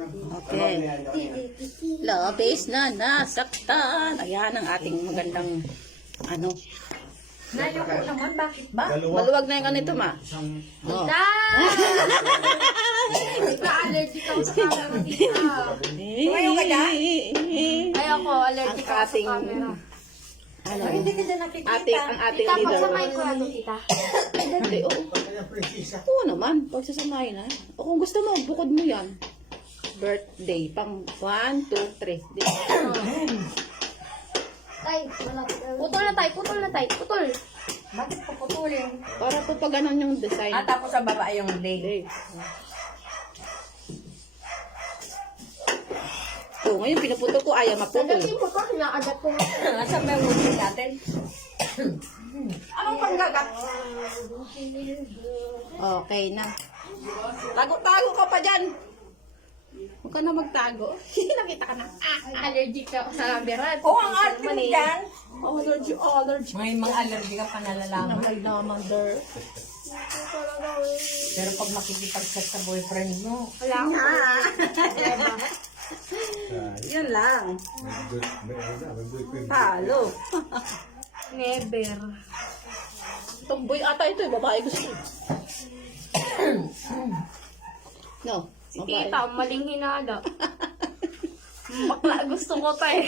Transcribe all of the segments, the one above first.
Okay. Labis na nasaktan. Ayan ang ating magandang ano. Ngayon ko naman, bakit ba? Maluwag na yung ganito, ma. Oh. Tita! Tita, allergic ako sa camera, tita. Ngayon ka na? Ay ako, allergic ako sa camera. Ano? Hindi ka dyan nakikita. Ang ating Tita, leader. pagsamahin ko na ito, tita. Hindi, oo. Oo naman, pagsasamahin na. O kung gusto mo, bukod mo yan. Birthday, pang 1, 2, 3. Tay, putol na tay, putol na tay, putol. Bakit puputulin? Para po pag ganun yung design. At tapos sa baba yung day. Day. So, ngayon pinuputol ko, ayaw maputol. Sandali mo to, sinaagat ko. Asan ba yung musin natin? Anong panggagat? Okay na. Tago-tago ka pa dyan. Huwag ka na magtago. Nakita ka na. Allergic ako sa camera. Oo, ang arte mo dyan. Allergy, allergy. May mga allergy ka pa nalalaman. Namal naman, der. Pero pag makikipag-chat sa boyfriend mo, Wala ako. Yun lang. Talo. Never. Tomboy ata ito, babae gusto. No. Si tita, maling hinala. Bakla gusto ko tayo.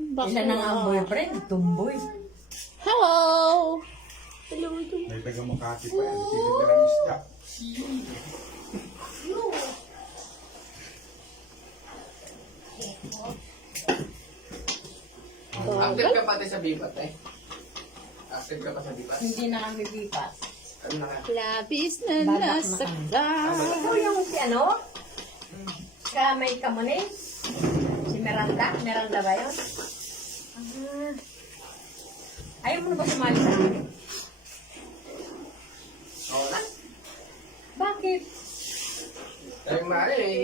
isa na nga ang boyfriend, tumboy. Hello! May taga Makati pa yan. Tinitira ng isda. Active ka pati sa bipat eh. Active ka pa sa bipat. Hindi na kami bipas. Ano na ka? Labis na Badak na nasaktan. Ito yung si ano? Kamay Kamuning? Si Miranda? Miranda ba yun? Ayaw mo na ba sumali sa akin? Oo na. Bakit? Dahil maaari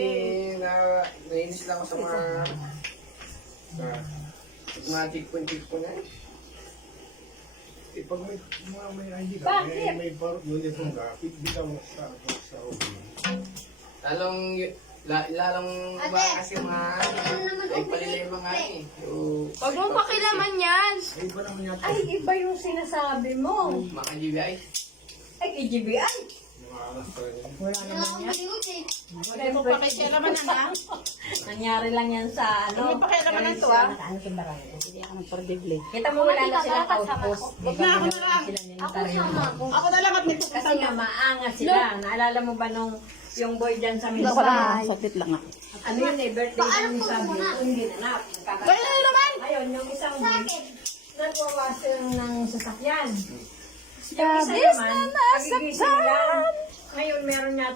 nainis lang ako sa mga tikpon na eh. Pag may ID ka, Bakit? may uniform ka, hindi ka sa ulo. Lalong ba kasi mga ay palila yung mga eh. Huwag mo pakilaman yan. Ay, iba naman yata. Ay, iba yung sinasabi mo. Mga GBI. Ay, KGBI. Mga alas pa rin. Wala naman yan. Wala mo pakialaman na ha. Nangyari lang yan sa ano. Hindi pa kaya naman ito, ah. Ano sa barangay. Hindi ako nagpardible. Kita mo wala na silang outpost. Huwag na, ako na lang. Ako sama ako. Ako na lang at may Kasi nga maangas sila. Naalala mo ba nung yung boy dyan sa Wala ko lang. Minsan? Saglit lang ako. Ano yun eh, birthday ng isang yung ginanap. Kaya na naman! Ayun, yung isang boy, nagwawasan ng sasakyan. Yung isa Labis naman, na nagigising lang. Ngayon meron niya